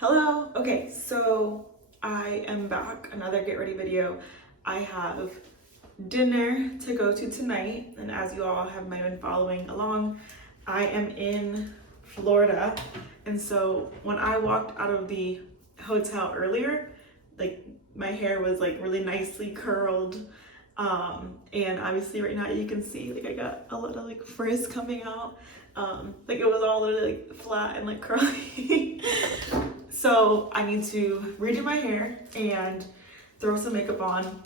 Hello. Okay, so I am back. Another get ready video. I have dinner to go to tonight, and as you all have might have been following along, I am in Florida. And so when I walked out of the hotel earlier, like my hair was like really nicely curled. And obviously right now you can see like I got a lot of like frizz coming out. Like it was all literally like flat and like curly. So I need to redo my hair and throw some makeup on.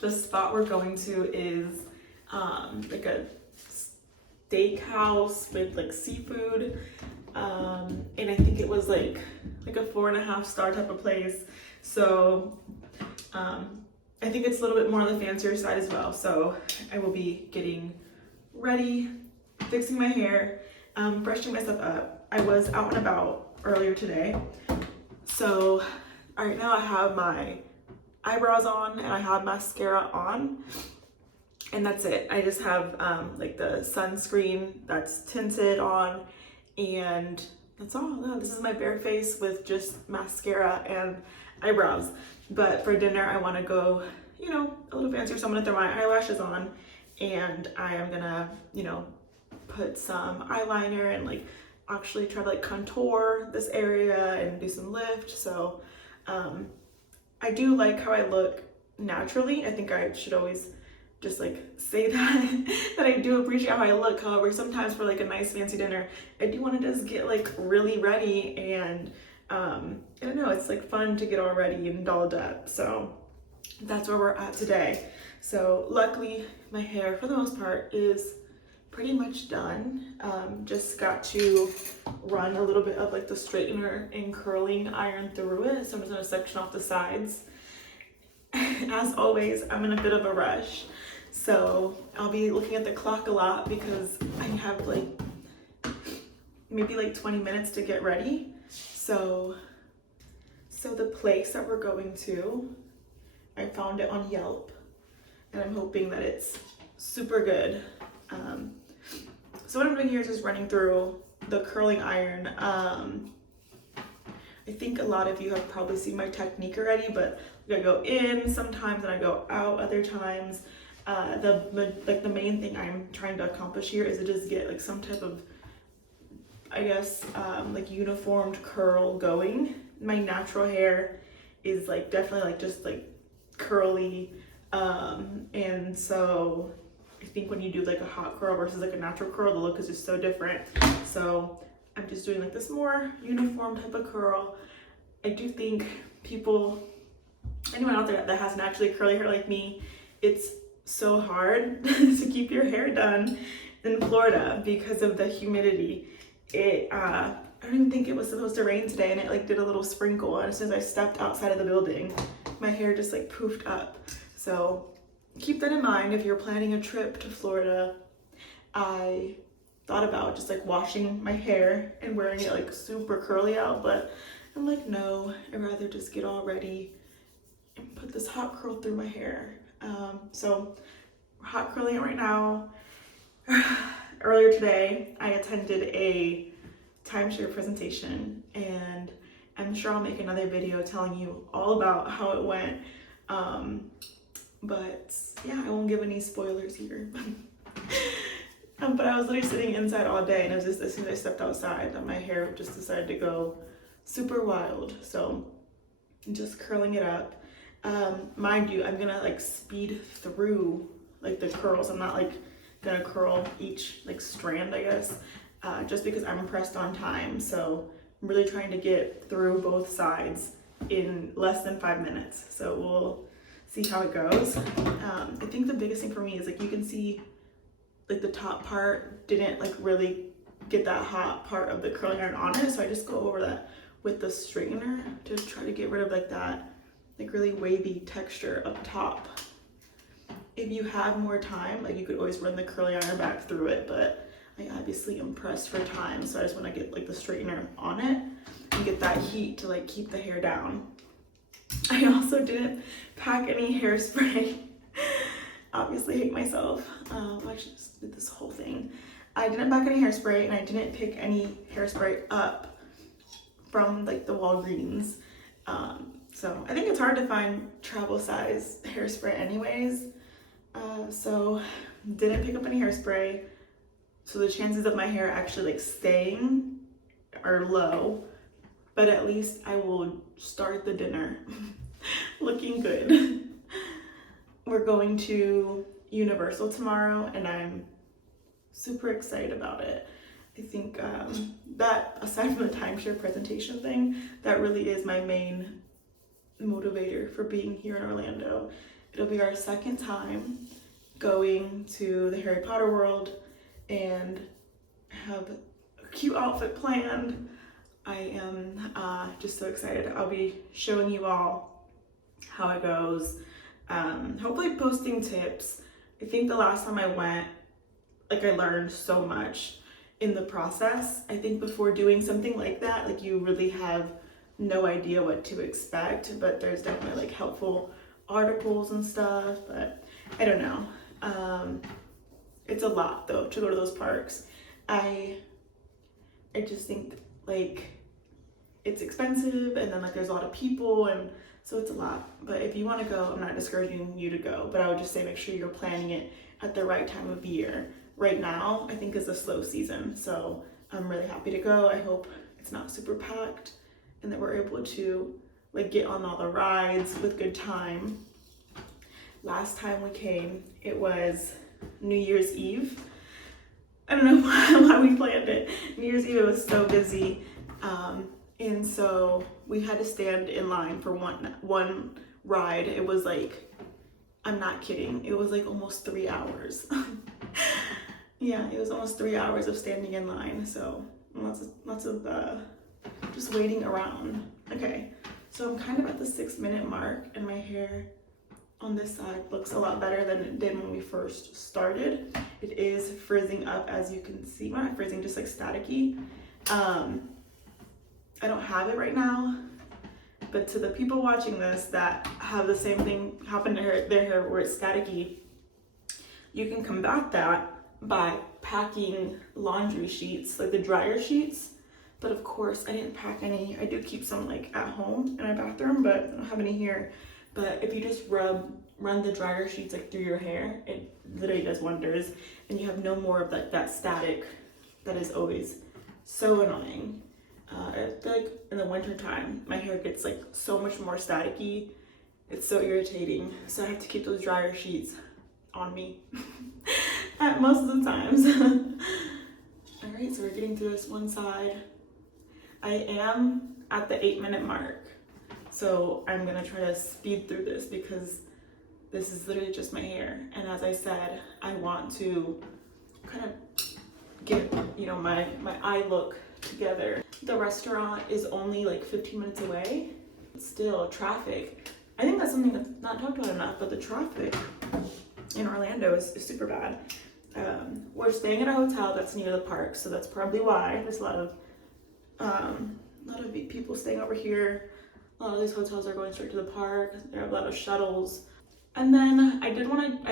The spot we're going to is like a steakhouse with like seafood. And I think it was like a 4.5 star type of place. So I think it's a little bit more on the fancier side as well. So I will be getting ready, fixing my hair, brushing myself up. I was out and about earlier today. So right now I have my eyebrows on and I have mascara on, and that's it. I just have like the sunscreen that's tinted on, and that's all. No, this is my bare face with just mascara and eyebrows. But for dinner I want to go, a little fancier, so I'm gonna throw my eyelashes on, and I am gonna, put some eyeliner and like actually try to like contour this area and do some lift. So I do like how I look naturally. I think I should always just like say that that I do appreciate how I look. However, sometimes for like a nice fancy dinner, I do want to just get like really ready, and I don't know, it's like fun to get all ready and dolled up. So that's where we're at today. So luckily my hair for the most part is pretty much done. Just got to run a little bit of like the straightener and curling iron through it. So I'm just gonna section off the sides. As always, I'm in a bit of a rush. So I'll be looking at the clock a lot because I have like maybe like 20 minutes to get ready. So the place that we're going to, I found it on Yelp, and I'm hoping that it's super good. So what I'm doing here is just running through the curling iron. I think a lot of you have probably seen my technique already, but I go in sometimes and I go out other times. The main thing I'm trying to accomplish here is to just get like some type of, I guess, like uniformed curl going. My natural hair is like definitely like just like curly, and so I think when you do like a hot curl versus like a natural curl, the look is just so different. So I'm just doing like this more uniform type of curl. I do think anyone out there that has naturally curly hair like me, it's so hard to keep your hair done in Florida because of the humidity. I don't even think it was supposed to rain today, and it like did a little sprinkle, and as soon as I stepped outside of the building, my hair just like poofed up. So keep that in mind if you're planning a trip to Florida. I thought about just like washing my hair and wearing it like super curly out, but I'm like, no, I'd rather just get all ready and put this hot curl through my hair. So we're hot curling it right now. Earlier today, I attended a timeshare presentation, and I'm sure I'll make another video telling you all about how it went. But yeah, I won't give any spoilers here. But I was literally sitting inside all day, and it was just as soon as I stepped outside that my hair just decided to go super wild. So I'm just curling it up. Mind you, I'm gonna like speed through like the curls. I'm not like gonna curl each like strand, I guess, just because I'm pressed on time. So I'm really trying to get through both sides in less than 5 minutes. So we'll see how it goes. I think the biggest thing for me is like you can see like the top part didn't like really get that hot part of the curling iron on it, so I just go over that with the straightener to try to get rid of like that like really wavy texture up top. If you have more time, like you could always run the curling iron back through it, but I obviously am pressed for time, so I just want to get like the straightener on it and get that heat to like keep the hair down. I also didn't pack any hairspray. Obviously hate myself. I should just did this whole thing. I didn't pack any hairspray, and I didn't pick any hairspray up from like the Walgreens. So I think it's hard to find travel size hairspray anyways. So didn't pick up any hairspray. So the chances of my hair actually like staying are low, but at least I will start the dinner looking good. We're going to Universal tomorrow and I'm super excited about it. I think that aside from the timeshare presentation thing, that really is my main motivator for being here in Orlando. It'll be our second time going to the Harry Potter world and have a cute outfit planned. I am just so excited. I'll be showing you all how it goes. Hopefully posting tips. I think the last time I went, like, I learned so much in the process. I think before doing something like that, like, you really have no idea what to expect, but there's definitely like helpful articles and stuff, but I don't know. It's a lot though to go to those parks. I just think like it's expensive and then like there's a lot of people and so it's a lot. But if you want to go, I'm not discouraging you to go, but I would just say make sure you're planning it at the right time of year. Right now, I think is a slow season, so I'm really happy to go. I hope it's not super packed and that we're able to like get on all the rides with good time. Last time we came, it was New Year's Eve. I don't know why we planned it. New Year's Eve, it was so busy. And so we had to stand in line for one ride. It was like, I'm not kidding, it was like almost 3 hours. Yeah, it was almost 3 hours of standing in line. So lots of just waiting around. Okay, so I'm kind of at the 6-minute mark and my hair on this side looks a lot better than it did when we first started. It is frizzing up, as you can see. Well, not frizzing, just like staticky. I don't have it right now, but to the people watching this that have the same thing happen to their hair where it's staticky, you can combat that by packing laundry sheets, like the dryer sheets. But of course, I didn't pack any. I do keep some like at home in my bathroom, but I don't have any here. But if you just run the dryer sheets like through your hair, it literally does wonders, and you have no more of that static that is always so annoying. I feel like in the winter time, my hair gets like so much more staticky. It's so irritating. So I have to keep those dryer sheets on me at most of the times. All right, so we're getting through this one side. I am at the 8-minute mark. So I'm gonna try to speed through this because this is literally just my hair. And as I said, I want to kind of get, you know, my eye look together. The restaurant is only like 15 minutes away. Still, traffic. I think that's something that's not talked about enough, but the traffic in Orlando is super bad. We're staying at a hotel that's near the park, so that's probably why there's a lot of people staying over here. A lot of these hotels are going straight to the park. There are a lot of shuttles. And then I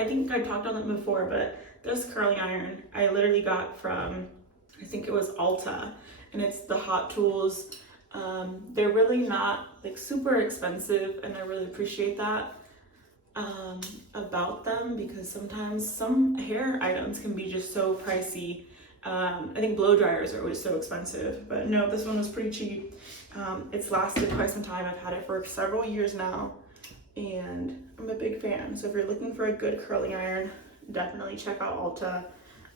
think I talked on it before, but this curling iron I literally got from, I think it was Ulta, and it's the Hot Tools. They're really not like super expensive, and I really appreciate that about them, because sometimes some hair items can be just so pricey. I think blow dryers are always so expensive, but no, this one was pretty cheap. It's lasted quite some time. I've had it for several years now, and I'm a big fan. So if you're looking for a good curling iron, definitely check out Ulta.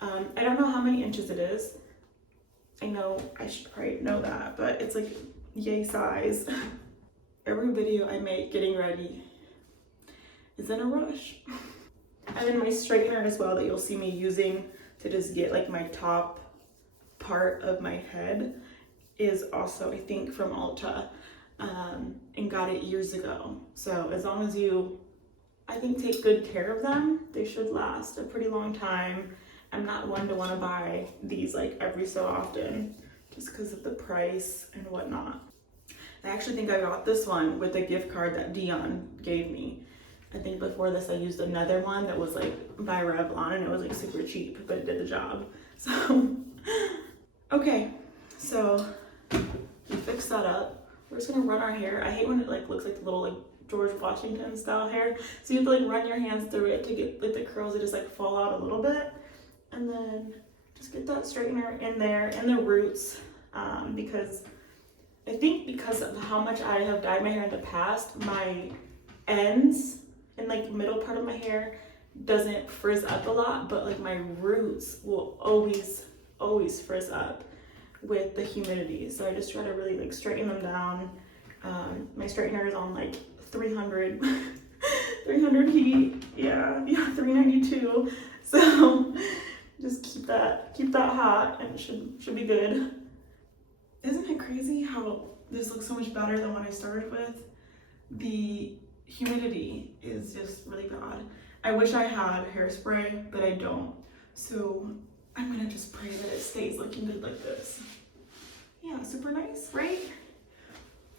I don't know how many inches it is. I know I should probably know that, but it's like yay size. Every video I make getting ready is in a rush. And then my straightener as well that you'll see me using to just get like my top part of my head is also, I think, from Ulta, and got it years ago. So as long as you, I think, take good care of them, they should last a pretty long time. I'm not one to want to buy these like every so often just because of the price and whatnot. I actually think I got this one with a gift card that Dion gave me. I think before this I used another one that was like by Revlon, and it was like super cheap, but it did the job. So, okay, so we fix that up, we're just gonna run our hair. I hate when it like looks like the little like George Washington style hair. So you have to like run your hands through it to get like the curls that just like fall out a little bit. And then just get that straightener in there and the roots, because I think because of how much I have dyed my hair in the past, my ends and like middle part of my hair doesn't frizz up a lot, but like my roots will always frizz up with the humidity. So I just try to really like straighten them down. My straightener is on like 300 heat. Yeah, 392. So just keep that hot and it should be good. Isn't it crazy how this looks so much better than what I started with? The humidity is just really bad. I wish I had hairspray, but I don't. So I'm gonna just pray that it stays looking good like this. Yeah, super nice, right?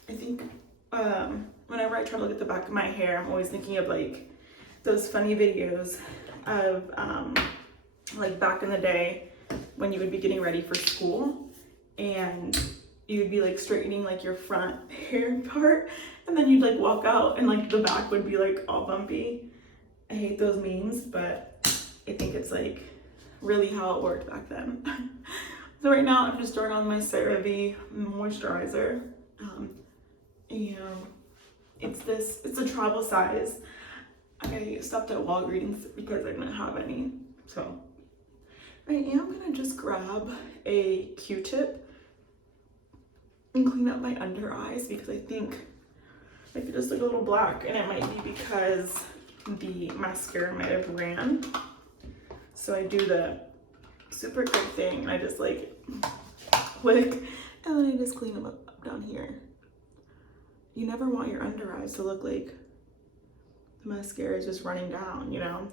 I think whenever I try to look at the back of my hair, I'm always thinking of like those funny videos of like back in the day when you would be getting ready for school and you would be like straightening like your front hair part and then you'd like walk out and like the back would be like all bumpy. I hate those memes, but I think it's like really how it worked back then. So right now I'm just throwing on my CeraVe moisturizer. And it's a travel size. I stopped at Walgreens because I didn't have any. So I am gonna just grab a Q-tip and clean up my under eyes because I think I could just look a little black, and it might be because the mascara might have ran. So I do the super quick thing and I just like click and then I just clean them up down here. You never want your under eyes to look like the mascara is just running down, you know?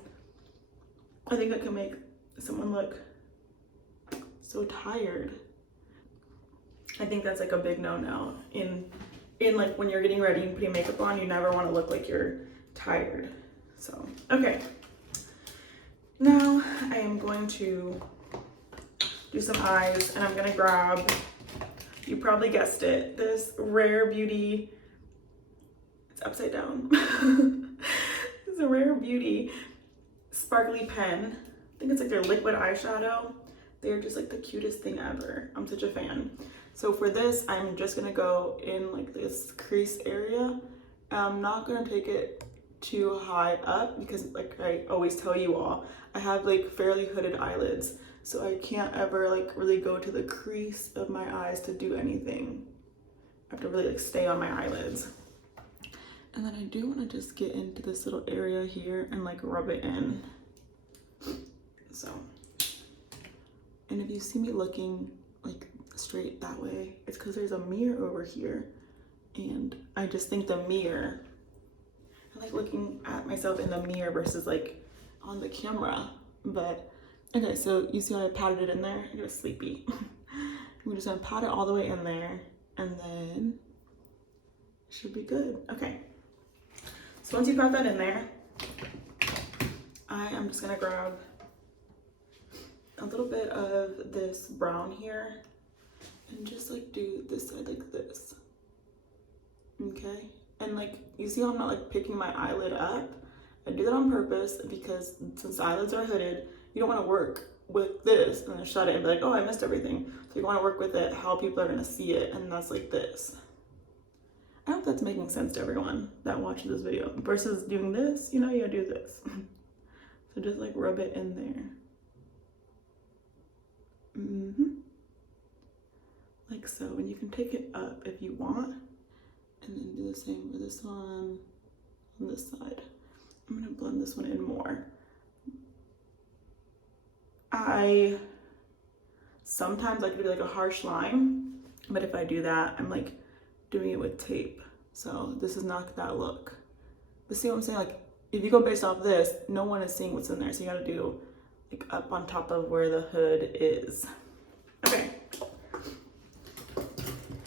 I think that can make someone look so tired. I think that's like a big no-no in like when you're getting ready and putting makeup on. You never want to look like you're tired. So okay, now I am going to do some eyes, and I'm gonna grab, you probably guessed it, this Rare Beauty, it's upside down. This is a Rare Beauty sparkly pen. I think it's like their liquid eyeshadow. They're just like the cutest thing ever. I'm such a fan. So for this, I'm just gonna go in like this crease area. I'm not gonna take it too high up because like I always tell you all, I have like fairly hooded eyelids. So I can't ever like really go to the crease of my eyes to do anything. I have to really like stay on my eyelids. And then I do want to just get into this little area here and like rub it in. So, and if you see me looking like straight that way, it's because there's a mirror over here. And I just think the mirror, I like looking at myself in the mirror versus like on the camera. But okay, so you see how I patted it in there? I'm just sleepy. I'm just gonna pat it all the way in there and then it should be good. Okay. So once you pat that in there, I am just gonna grab a little bit of this brown here and just like do this side like this. Okay? And like, you see how I'm not like picking my eyelid up? I do that on purpose because since eyelids are hooded, you don't want to work with this and then shut it and be like, oh, I missed everything. So you want to work with it how people are going to see it, and that's like this. I hope that's making sense to everyone that watches this video. Versus doing this, you know, you gotta do this. So just like rub it in there. Like so, and you can take it up if you want. And then do the same for this one on this side. I'm gonna blend this one in more. Sometimes I could do like a harsh line, but if I do that, I'm like doing it with tape. So this is not that look. But see what I'm saying? Like if you go based off this, no one is seeing what's in there. So you gotta do like up on top of where the hood is. Okay.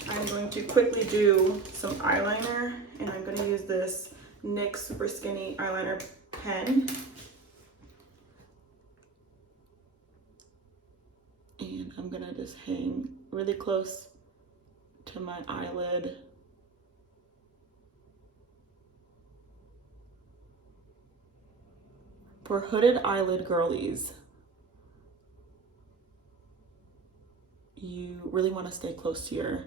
I'm going to quickly do some eyeliner, and I'm gonna use this NYX Super Skinny eyeliner pen. And I'm gonna just hang really close to my eyelid. For hooded eyelid girlies, you really want to stay close to your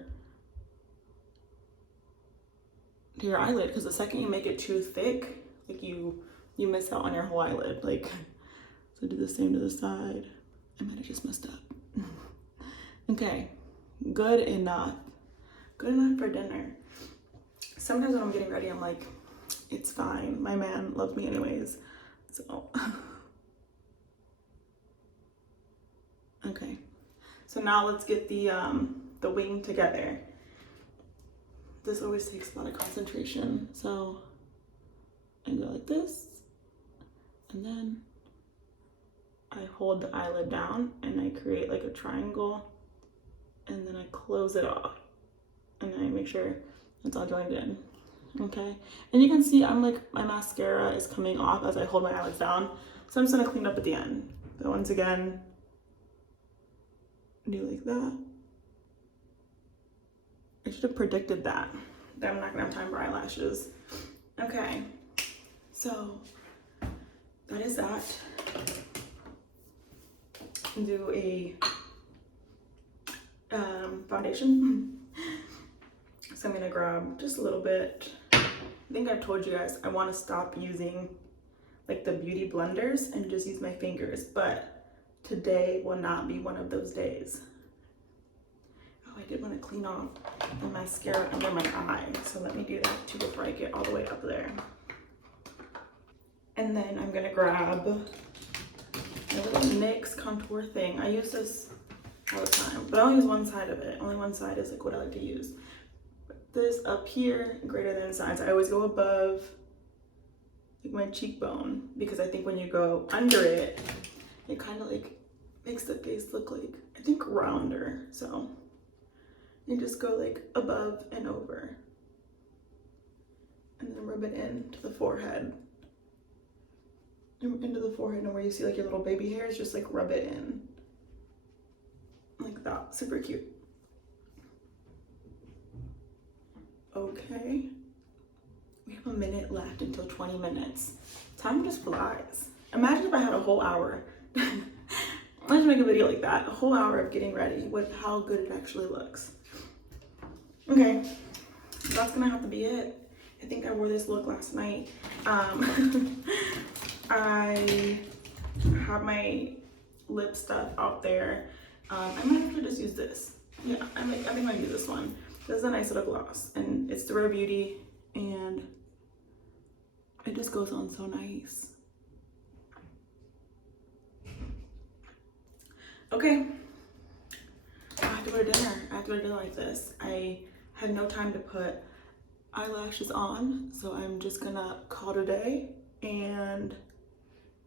eyelid, because the second you make it too thick, like you miss out on your whole eyelid. Like, so do the same to the side. I might have just messed up. Okay, good enough. Good enough for dinner. Sometimes when I'm getting ready, I'm like, it's fine. My man loves me anyways. So, okay. So now let's get the wing together. This always takes a lot of concentration. So I go like this, and then I hold the eyelid down and I create like a triangle, and then I close it off, and then I make sure it's all joined in. Okay, and you can see I'm like, my mascara is coming off as I hold my eyelids down, so I'm just gonna clean up at the end. So once again, do like that. I should have predicted that I'm not gonna have time for eyelashes. Okay, so that is that. Do a foundation. So I'm gonna grab just a little bit. I think I've told you guys I want to stop using like the beauty blenders and just use my fingers, but today will not be one of those days. Oh, I did want to clean off the mascara under my eye, so let me do that too before I get all the way up there. And then I'm gonna grab a little NYX contour thing. I use this all the time, but I only use one side of it. Only one side is like what I like to use. This up here, greater than sides. I always go above like my cheekbone, because I think when you go under it, it kind of like makes the face look like, I think, rounder. So you just go like above and over, and then rub it into the forehead. Into the forehead, and where you see like your little baby hairs, just like rub it in like that. Super cute. Okay, we have a minute left until 20 minutes. Time just flies. Imagine if I had a whole hour. Let's make a video like that, a whole hour of getting ready with how good it actually looks. Okay, that's gonna have to be it. I think I wore this look last night. I have my lip stuff out there. I might have to just use this. Yeah, I think I'm gonna use this one. This is a nice little gloss, and it's the Rare Beauty, and it just goes on so nice. Okay, I have to go to dinner. I have to go to dinner like this. I had no time to put eyelashes on, so I'm just gonna call it a day, and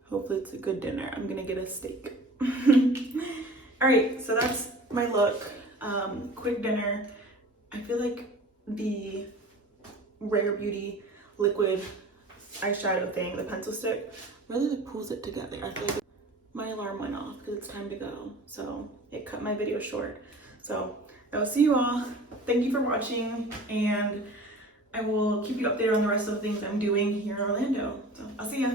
hopefully it's a good dinner. I'm gonna get a steak. All right, so that's my look. Quick dinner. I feel like the Rare Beauty liquid eyeshadow thing, the pencil stick, really pulls it together. I feel like my alarm went off because it's time to go, so it cut my video short. So I will see you all. Thank you for watching, and I will keep you updated on the rest of the things I'm doing here in Orlando. So I'll see ya.